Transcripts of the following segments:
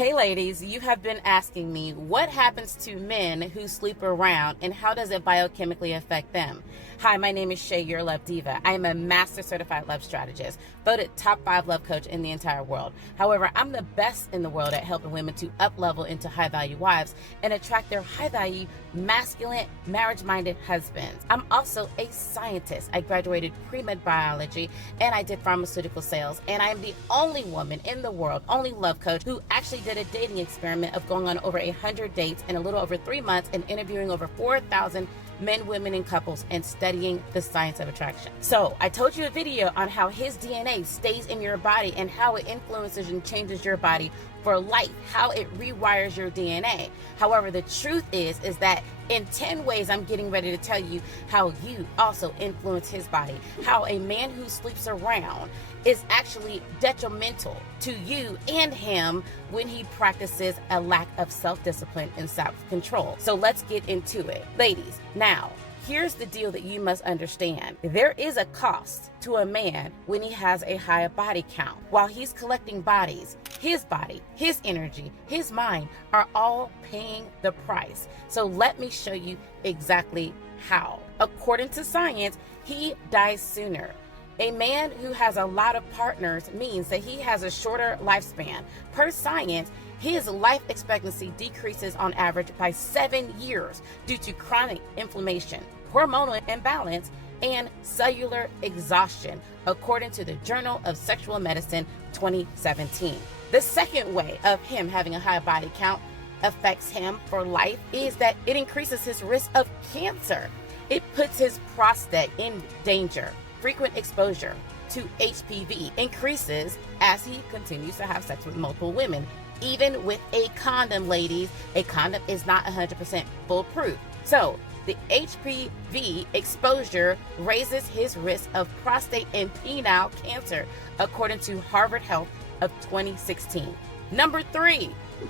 Hey ladies, you have been asking me what happens to men who sleep around and how does it biochemically affect them? Hi, my name is Shay, your Love Diva. I am a master certified love strategist, voted top 5 love coach in the entire world. However, I'm the best in the world at helping women to up level into high value wives and attract their high value, masculine, marriage minded husbands. I'm also a scientist. I graduated pre-med biology and I did pharmaceutical sales, and I am the only woman in the world, only love coach who actually did a dating experiment of going on over 100 dates in a little over 3 months and interviewing over 4,000 men, women, and couples and studying the science of attraction. So I told you a video on how his DNA stays in your body and how it influences and changes your body for life, how it rewires your DNA. However, the truth is that in 10 ways, I'm getting ready to tell you how you also influence his body, how a man who sleeps around is actually detrimental to you and him when he practices a lack of self-discipline and self-control. So let's get into it. Ladies, now, here's the deal that you must understand. There is a cost to a man when he has a high body count. While he's collecting bodies, his body, his energy, his mind are all paying the price. So let me show you exactly how. According to science, he dies sooner. A man who has a lot of partners means that he has a shorter lifespan. Per science, his life expectancy decreases on average by 7 years due to chronic inflammation, hormonal imbalance, and cellular exhaustion, according to the Journal of Sexual Medicine 2017. The second way of him having a high body count affects him for life is that it increases his risk of cancer. It puts his prostate in danger. Frequent exposure to HPV increases as he continues to have sex with multiple women. Even with a condom, ladies, a condom is not 100% foolproof. So the HPV exposure raises his risk of prostate and penile cancer, according to Harvard Health of 2016. Number 3,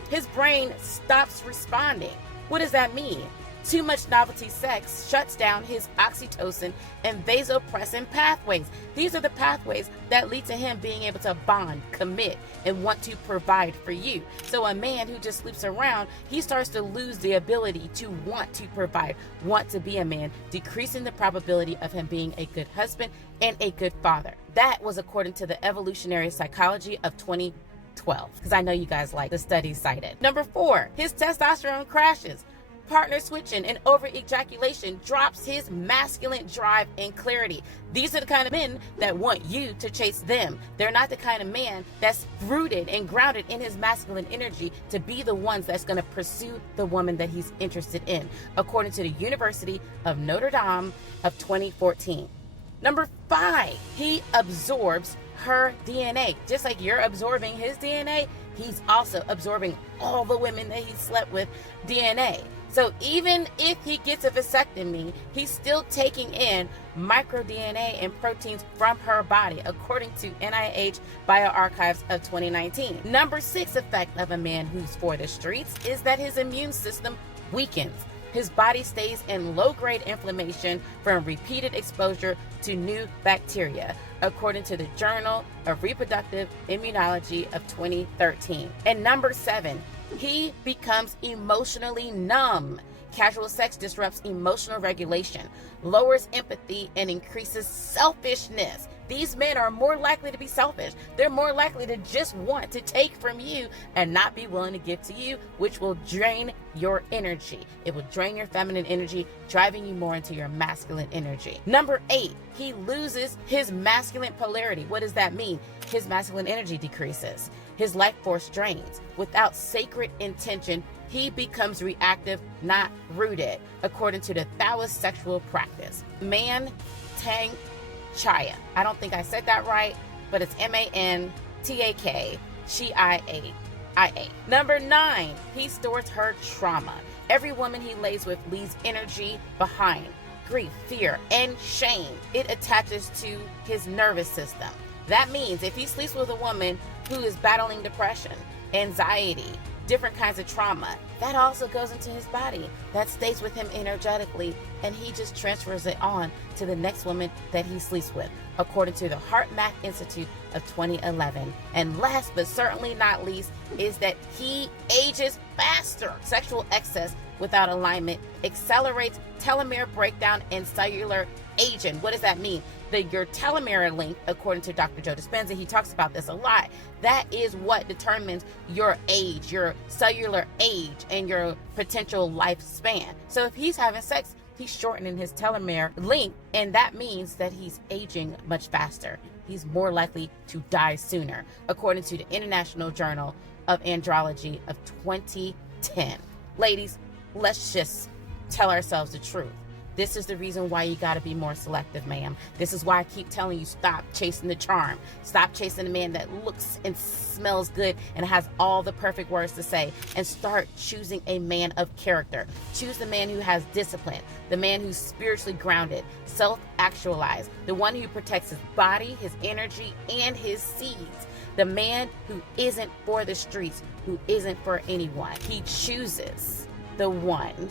his brain stops responding. What does that mean? Too much novelty sex shuts down his oxytocin and vasopressin pathways. These are the pathways that lead to him being able to bond, commit, and want to provide for you. So a man who just sleeps around, he starts to lose the ability to want to provide, want to be a man, decreasing the probability of him being a good husband and a good father. That was according to the evolutionary psychology of 2012, because I know you guys like the studies cited. Number 4, his testosterone crashes. Partner switching and over ejaculation drops his masculine drive and clarity. These are the kind of men that want you to chase them. They're not the kind of man that's rooted and grounded in his masculine energy to be the ones that's going to pursue the woman that he's interested in, according to the University of Notre Dame of 2014. Number 5, he absorbs her DNA. Just like you're absorbing his DNA, he's also absorbing all the women that he slept with DNA. So even if he gets a vasectomy, he's still taking in micro DNA and proteins from her body, according to NIH bioarchives of 2019. Number 6 effect of a man who's for the streets is that his immune system weakens. His body stays in low-grade inflammation from repeated exposure to new bacteria, according to the Journal of Reproductive Immunology of 2013. And number 7, he becomes emotionally numb. Casual sex disrupts emotional regulation, lowers empathy, and increases selfishness. These men are more likely to be selfish. They're more likely to just want to take from you and not be willing to give to you, which will drain your energy. It will drain your feminine energy, driving you more into your masculine energy. Number 8, he loses his masculine polarity. What does that mean? His masculine energy decreases. His life force drains. Without sacred intention, he becomes reactive, not rooted, according to the Taoist sexual practice. Man Tang Chaya. I don't think I said that right, but it's MANTAK CIA. Number 9, he stores her trauma. Every woman he lays with leaves energy behind. Grief, fear, and shame. It attaches to his nervous system. That means if he sleeps with a woman who is battling depression, anxiety, different kinds of trauma. That also goes into his body. That stays with him energetically, and he just transfers it on to the next woman that he sleeps with, according to the Heart Math Institute of 2011. And last but certainly not least is that he ages faster. Sexual excess without alignment accelerates telomere breakdown and cellular aging. What does that mean? Your telomere length, according to Dr. Joe Dispenza, he talks about this a lot. That is what determines your age, your cellular age, and your potential lifespan. So if he's having sex, he's shortening his telomere length, and that means that he's aging much faster. He's more likely to die sooner, according to the International Journal of Andrology of 2010. Ladies, let's just tell ourselves the truth. This is the reason why you got to be more selective, ma'am. This is why I keep telling you, stop chasing the charm. Stop chasing the man that looks and smells good and has all the perfect words to say, and start choosing a man of character. Choose the man who has discipline, the man who's spiritually grounded, self-actualized, the one who protects his body, his energy, and his seeds. The man who isn't for the streets, who isn't for anyone. He chooses the one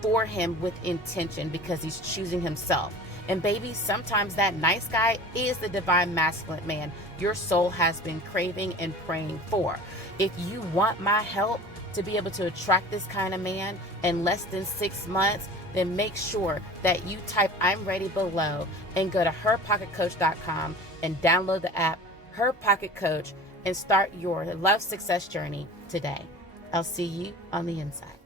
for him with intention because he's choosing himself. And baby, sometimes that nice guy is the divine masculine man your soul has been craving and praying for. If you want my help to be able to attract this kind of man in less than 6 months, then make sure that you type "I'm ready" below and go to herpocketcoach.com and download the app Her Pocket Coach and start your love success journey today. I'll see you on the inside.